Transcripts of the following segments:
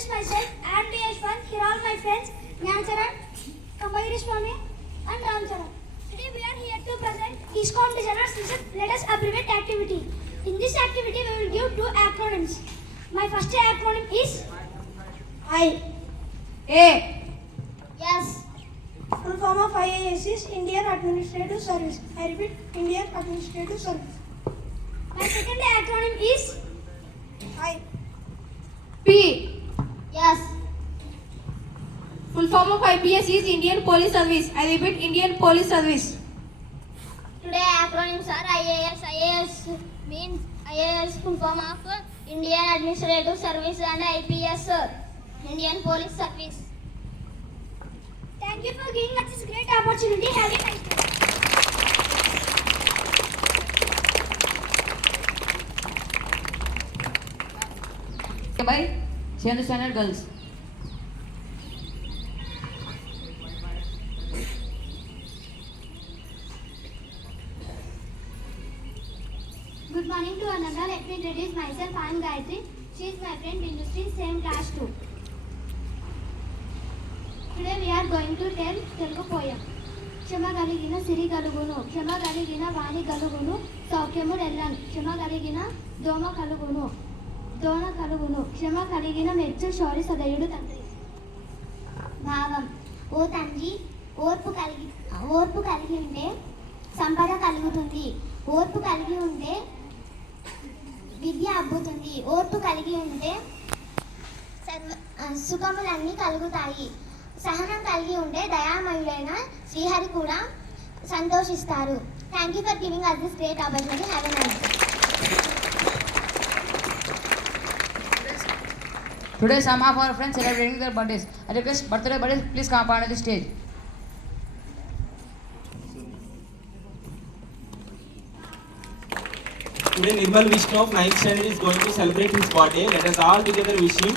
introduce myself. I am Yashwant. Here are my friends Nyancharan, Kamagiri Swami, and Ramcharan. Today we are here to present ISKCON Designers Listen. Let us abbreviate activity. In this activity, we will give two acronyms. My first acronym is I. A. Yes. Full form of IAS is Indian Administrative Service. I repeat, Indian Administrative Service. My second acronym is I. P. Yes. Full form of IPS is Indian Police Service. I repeat, Indian Police Service. Today acronyms are IAS. IAS means IAS full form of Indian Administrative Service and IPS Indian Police Service. Thank you for giving us this great opportunity. Have a nice day. By 7th standard girls. Good morning to Ananda. Let me introduce myself. I am Gayatri. She is my friend Bindusri, same class 2. Today we are going to tell Telugu poem. క్షమగలిగిన సిరి గలుగును క్షమగలిగిన వాణి గలుగును సౌఖ్యము ఎల్లను క్షమగలిగిన దోమ కలుగును దోణ కలుగును క్షమ కలిగిన మెచ్చు శౌరి సదయుడు తండ్రి. భావం ఓ తండ్రి ఓర్పు కలిగి ఉంటే సంపద కలుగుతుంది. ఓర్పు కలిగి ఉంటే విద్య అబ్బుతుంది. ఓర్పు కలిగి ఉంటే సుఖములన్నీ కలుగుతాయి. సహనం కలిగి ఉంటే దయామయుడైన శ్రీహరి కూడా సంతోషిస్తారు. Thank you for giving us this great opportunity. Have a nice day. Today some of our friends celebrating their birthdays. I request birthday buddies please come up on the stage. Today Nirmal Vishnu of 9th standard is going to celebrate his birthday. Let us all together wish him.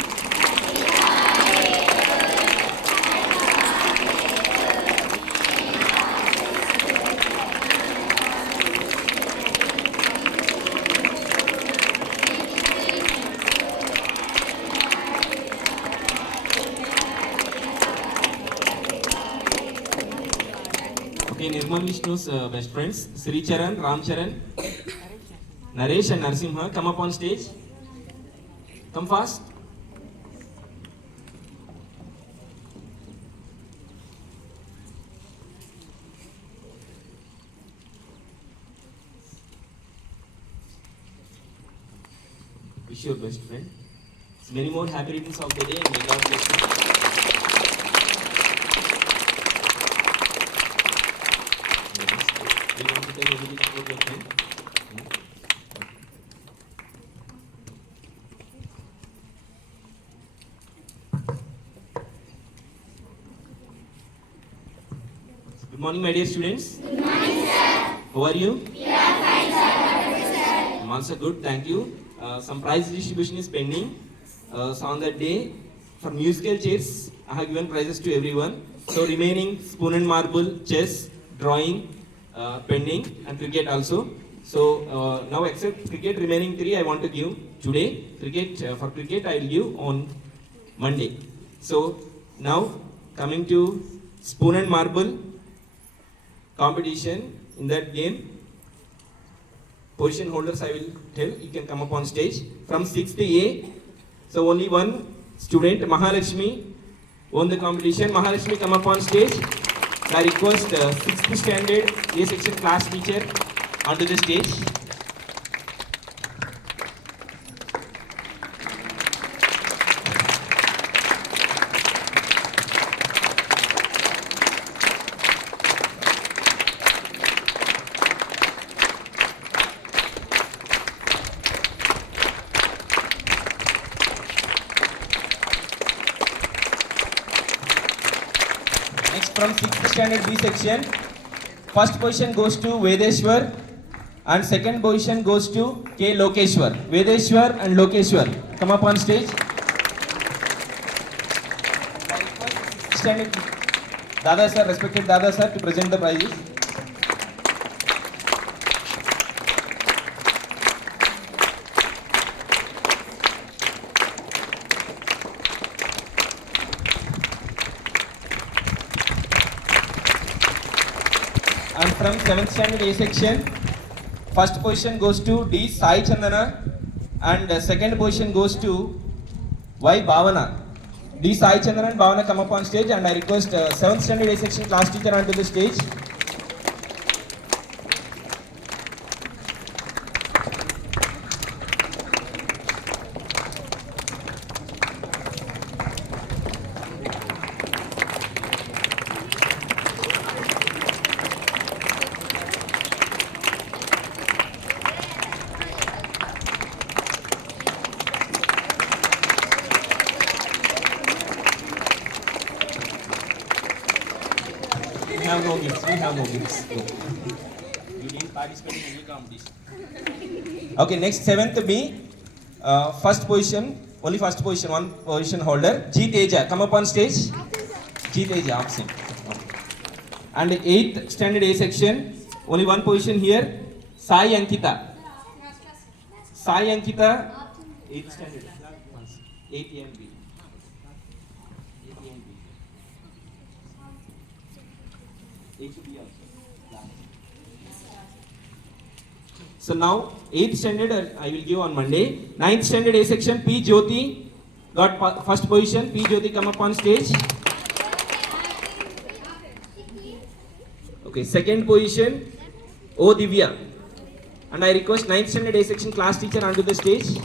Okay, Nirmal Vishnu's best friends Sri Charan, Ram Charan, Naresh and Narsimha, come up on stage. Come fast. Wish your best friend many more happy returns of the day and may God bless you. You want to tell everything about your friend? Good morning, my dear students. Good morning, sir. How are you? We are fine, sir. I'm also good, thank you. Some prize distribution is pending. So on that day, for musical chairs, I have given prizes to everyone. So remaining spoon and marble, chess, drawing, pending, and cricket also. So now except cricket, remaining 3 I want to give today. For cricket I will give on Monday. So now coming to spoon and marble competition. In that game, position holders I will tell. You can come up on stage. From 6th A, so only one student, Mahalakshmi, won the competition. Mahalakshmi, come up on stage. I request 6th standard A section class teacher onto the stage. Next, from 6th standard B section, first position goes to Vedeshwar and second position goes to K. Lokeshwar. Vedeshwar and Lokeshwar, come up on stage. Standard Dada sir, respected Dada sir, to present the prizes. from 7th standard A section. First position goes to D. Sai Chandana and second position goes to Y. Bhavana. D. Sai Chandana and Bhavana come up on stage, and I request 7th standard A section class teacher onto the stage. We have no gifts. We have no gifts. No. You didn't participate in any competition. Okay, next 7th B. First position, only first position, one position holder. G Teja, come up on stage. G Teja, absent. Okay. And 8th standard A section, only one position here. Sai Ankita. Sai Ankita, 8th standard. 8 and B. So now 8th standard I will give on Monday. 9th standard A section P Jyoti got first position. P Jyoti, come up on stage. Okay, second position O Divya. And I request 9th standard A section class teacher onto the stage.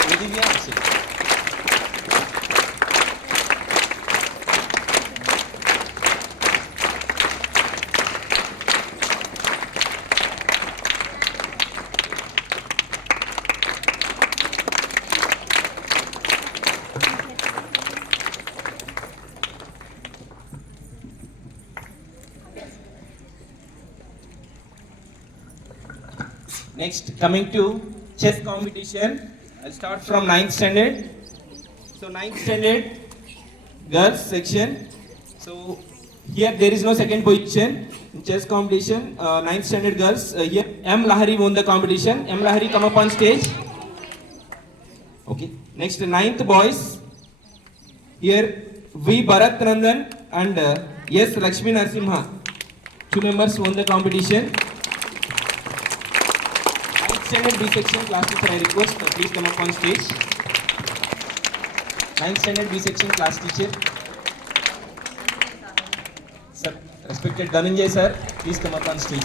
O Divya, absent. Next, coming to chess competition, I'll start from 9th standard. So 9th standard girls section. So here there is no second position in chess competition. 9th standard girls. Here M Lahari won the competition. M Lahari, come up on stage. Okay. Next 9th boys. Here V Bharat Nandan and S Lakshmi Narasimha. 2 members won the competition. Standard B section class teacher, I request please come up on stage. 9th standard B section class teacher. Sir, respected Dhananjay sir, please come up on stage.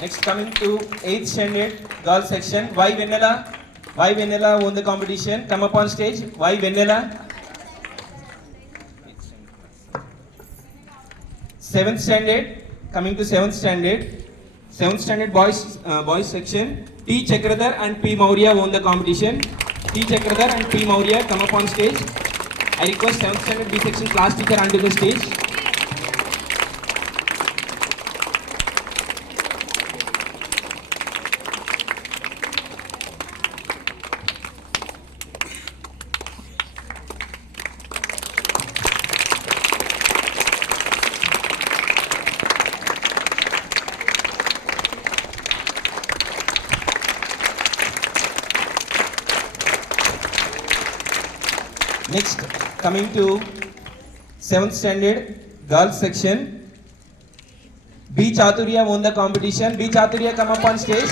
Next, coming to 8th standard girls section, Y Venela. Y Venela won the competition. Come up on stage. Y Venela. 7th standard. Coming to 7th standard. 7th standard boys section. T Chakradhar and P Maurya won the competition. T Chakradhar and P Maurya, come up on stage. I request 7th standard B section class teacher onto the stage. Next, coming to 7th standard girls section, B Chaturya won the competition. B Chaturya, come up on stage.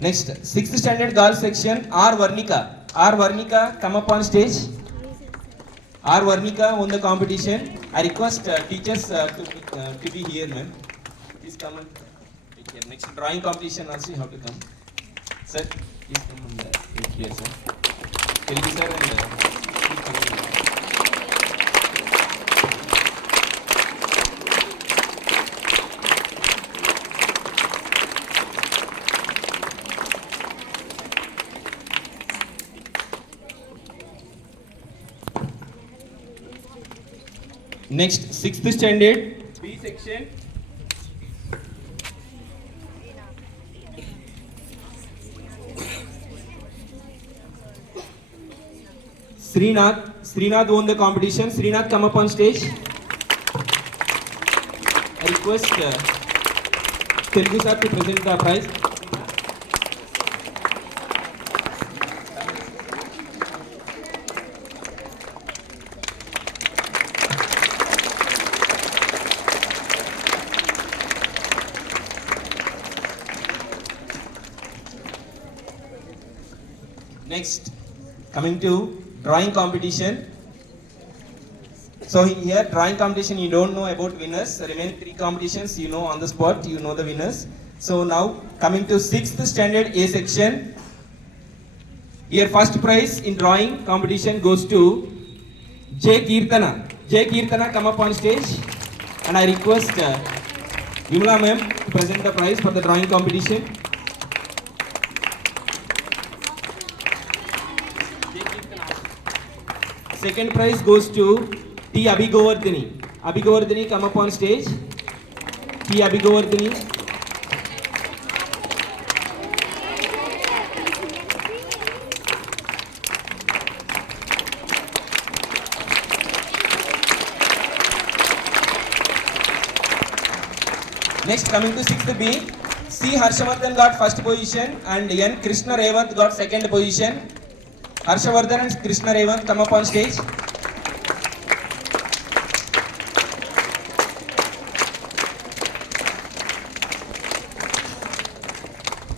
Next, 6th standard girls section, R Varnika. R Varnika, come up on stage. R Varnika won the competition. I request teachers to be here, ma'am. Please come and take care. Next, drawing competition also you have to come. Sir, please come and take here, sir. Kelly sir and please come in. Next, 6th standard B section. Srinath won the competition. Srinath, come up on stage. I request Telugu sir to present the prize. Next, coming to drawing competition. So here drawing competition, you don't know about winners. The remaining 3 competitions you know on the spot, you know the winners. So now coming to 6th standard A section. Here first prize in drawing competition goes to J. Kirtana. J. Kirtana, come up on stage. And I request Vimla ma'am to present the prize for the drawing competition. Second prize goes to T. Abhigovardhini. Abhigovardhini, come up on stage. T. Abhigovardhini. Next, coming to 6th B, C. Harshavardhan got first position and N. Krishna Revant got second position. Harshavardhan and Krishna Revant, come up on stage.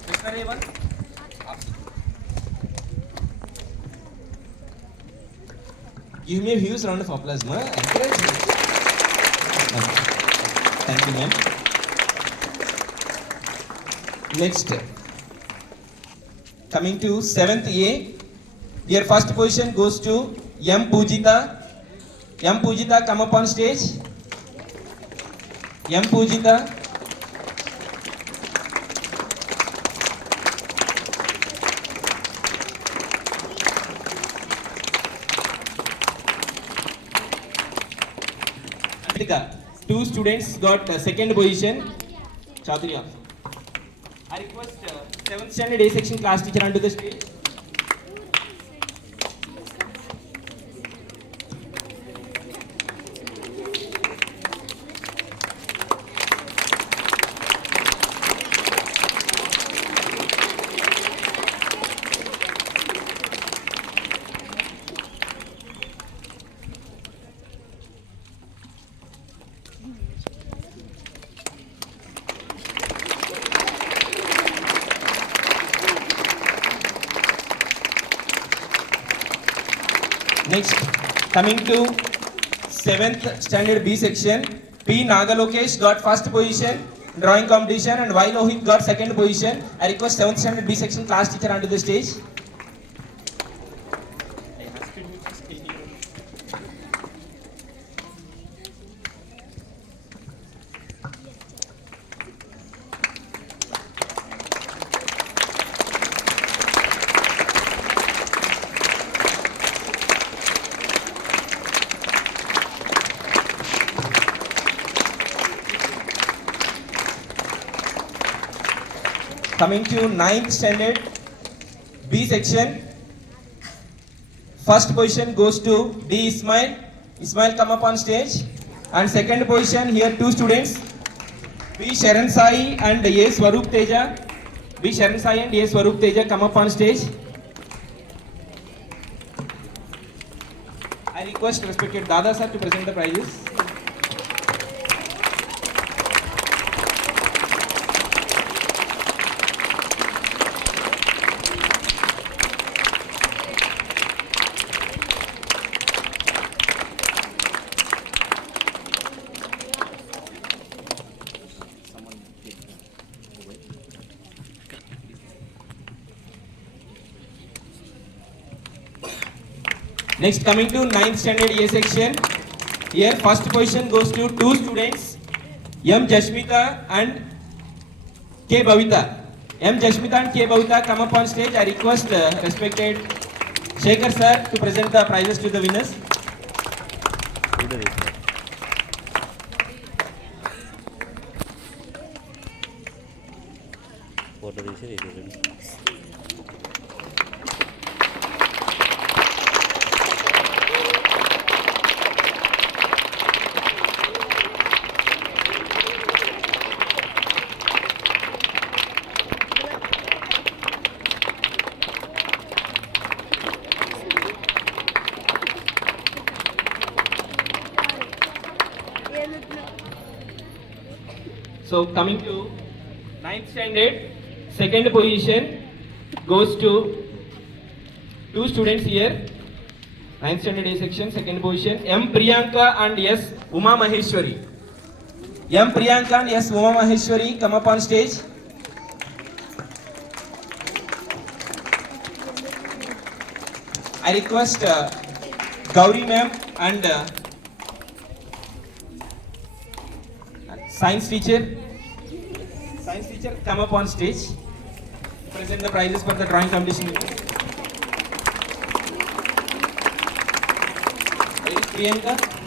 Krishna Revant. Give me a huge round of applause, ma. Encourage me. Thank you, ma'am. Next, coming to 7th A. Your first position goes to M. Pujita. M. Pujita, come up on stage. M. Pujita. Two students got second position. Chaudhary. I request 7th standard A section class teacher onto the stage. Next, coming to 7th standard B section, P. Nagalokesh got first position in drawing competition and Y. Lohit got second position. I request 7th standard B section class teacher onto the stage. Coming to 9th standard B section, first position goes to D. Ismail. Ismail, come up on stage. And second position, here 2 students, B. Sharan Sai and A. Swaroop Teja. B. Sharan Sai and A. Swaroop Teja, come up on stage. I request respected Dada sir to present the prizes. Next, coming to 9th standard A section, here first position goes to 2 students, M. Jashmita and K. Bhavita. M. Jashmita and K. Bhavita, come up on stage. I request respected Shekhar sir to present the prizes to the winners. So coming to ninth standard, second position goes to two students here. Ninth standard A section, second position, M. Priyanka and S. Uma Maheshwari. M. Priyanka and S. Uma Maheshwari, come up on stage. I request Gauri ma'am and science teacher come up on stage. Present the prizes for the drawing competition. Where is Priyanka?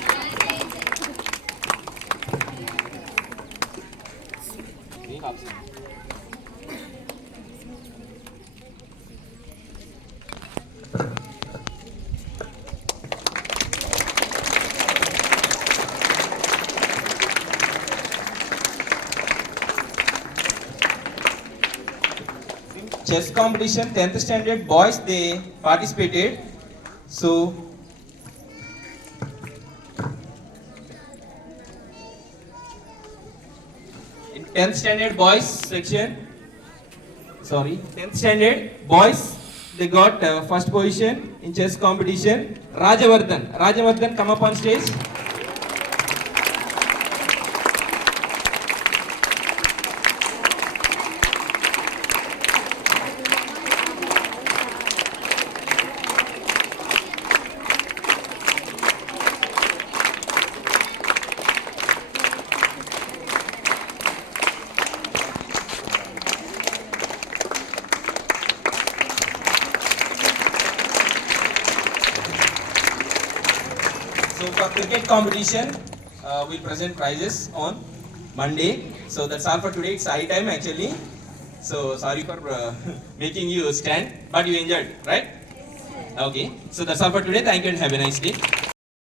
Chess competition, 10th standard boys, they participated. So in 10th standard boys section, 10th standard boys, they got first position in chess competition. Rajavardhan, come up on stage. So for cricket competition, we'll present prizes on Monday. So that's all for today. It's high time actually. So sorry for making you stand, but you enjoyed, right? Okay. So that's all for today. Thank you and have a nice day.